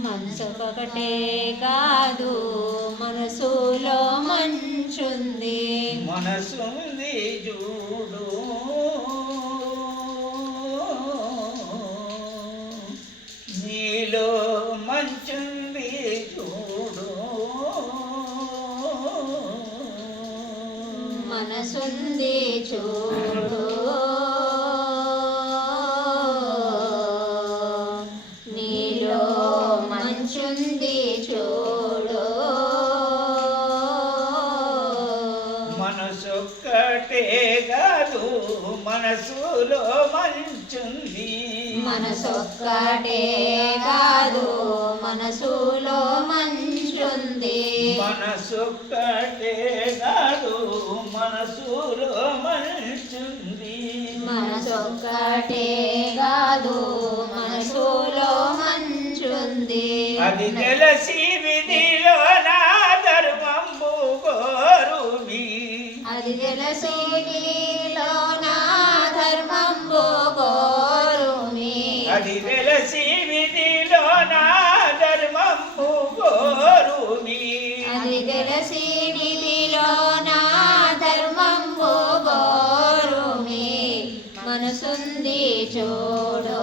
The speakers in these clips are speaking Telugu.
మనసుకొకటే కాదు మనసులో మంచుంది. మనసుంది చూడు. నీలో మంచుంది చూడు. మనసుంది చూడు. మనసులో మంచుంది మనసొక్కటే కాదు మనసులో మంచుంది మనసొక్కటే కాదు మనసులో మంచుంది మనసొక్కటే కాదు మనసులో మంచుంది అది తెలిసి విధిలో నా ధర్మంబు అది తెలిసి నీలో నా ధర్మం పోగోరుమి అది తెలిసి విధిలో నా ధర్మంబు కోరుమి అది తెలిసి నీలో నా ధర్మం పోగోరుమి మనసుంది చూడు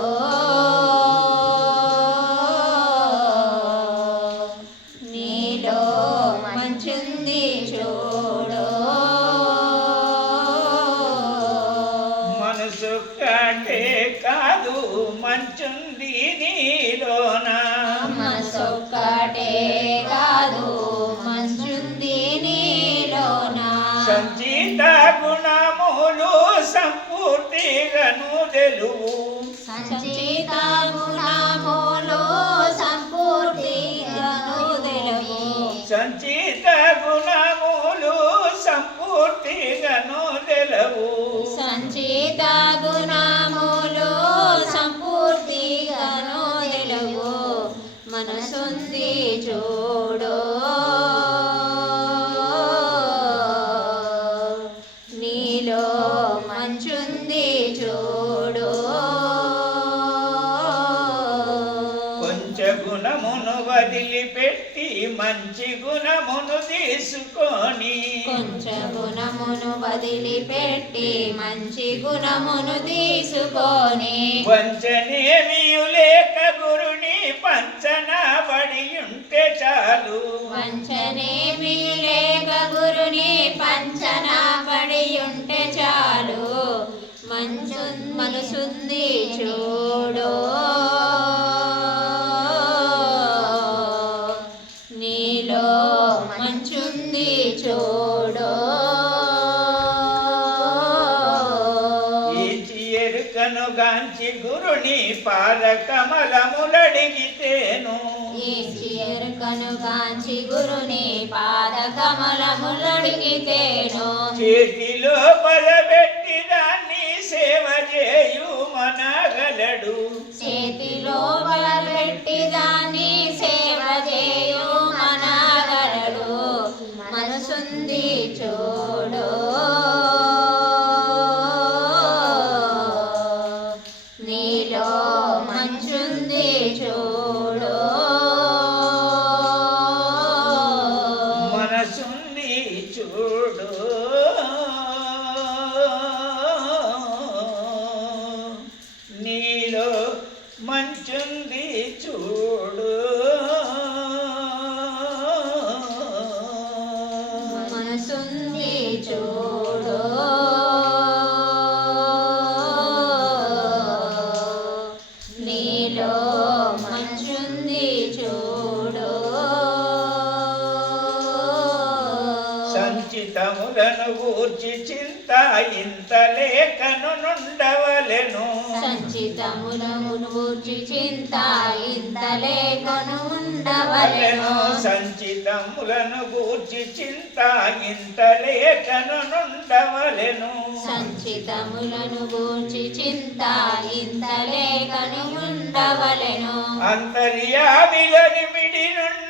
మనసు కంటే కాదు మంచుంది నీలోనా. మనసొక్కటే కాదు మంచుంది నీలోనా. సంచిత గుణములు మంచి గుణమును తీసుకొని. కొంచెం గుణమును వదిలిపెట్టి మంచి గుణమును తీసుకొని. వంచనేమియు లేక గురుని పంచన పడి ఉంటే చాలు. వంచనేమి లేక గురుని పంచన పడి ఉంటే చాలు. మంచు మనసుంది చూడు మంచుంది చూడు. గాంచి గురుని పాద కమలములడిగితేను కాంచి గురుని పాద కమలములడిగితేను చేతిలో పదబెట్టి దాన్ని సేవ చేయు మనగలడు చేతిలో బలపెట్టి దాన్ని సంచితములను గూర్చి చింత ఇంత లేఖను నుండవలెను. సంచితములమును గూర్చి చింత ఇంత లేఖను వలెను ఉండవలెను సంచితములను గూర్చి చింత ఇంత లేఖను నుండవలెను. సంచితములను గూర్చి చింత ఇంత లేఖను ఉండవలెను అంతర్యామిలని మిడినున్న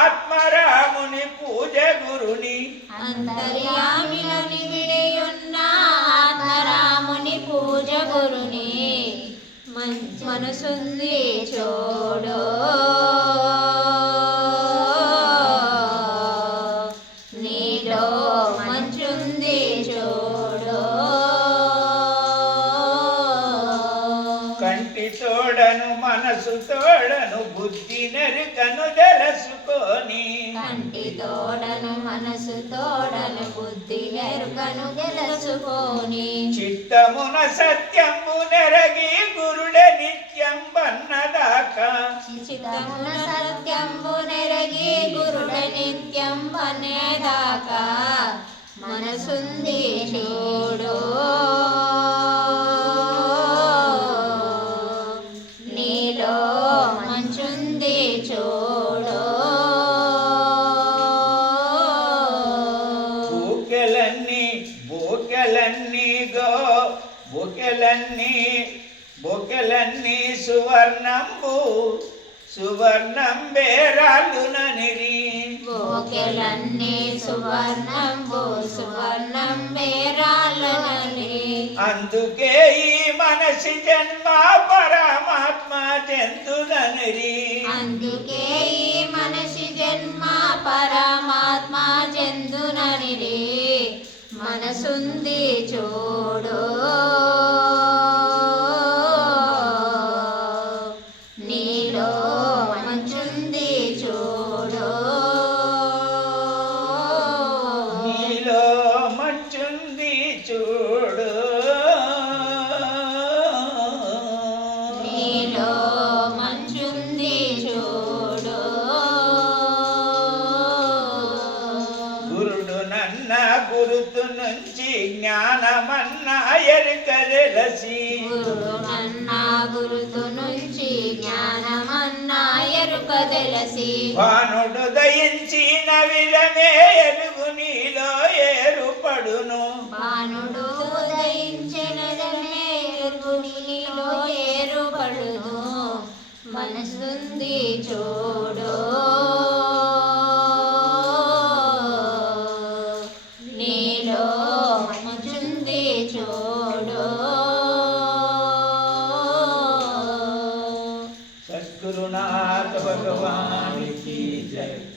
ఆత్మరాముని పూజ గురుని. అంతర్యామిలని విడియున్న ఆత్మరాముని పూజ గురుని. మన్- మనసుంది చూడు. తోడను బుద్ధి నెరుకను తెలుసుకొని. కంటి తోడను మనసు తోడను బుద్ధి ఎరుకను తెలుసుకొని. చిత్తమున సత్యము నెరగి గురుడ నిత్యం బన్నదాకా చిత్తమున సత్యంబు నెరగి గురుడ నిత్యం అనేదాకా మనసుంది చూడు బూకెలన్నీ బూకెలన్నీ సువర్ణంబు సువర్ణం బేరాలుననిరి ఓకెలన్నీ సువర్ణంబు సువర్ణం అందుకే ఈ మనసి జన్మ పరమాత్మ చెందుదనిరి అందుకే ఈ మనిషి జన్మ పరమాత్మ చెందునని మనసుంది చూడో. నన్న గురుతు నుంచి జ్ఞానమన్న ఎరుకలసి గురుడు నన్న గురుతు నుంచి జ్ఞానమన్నా ఎరుక భానుడు దయించిన విధమే ఎరుగు నీలో ఏరుపడును. ఉదయించినదనే ఎరుగునిలో ఏరుపడును. మనసుంది చూడు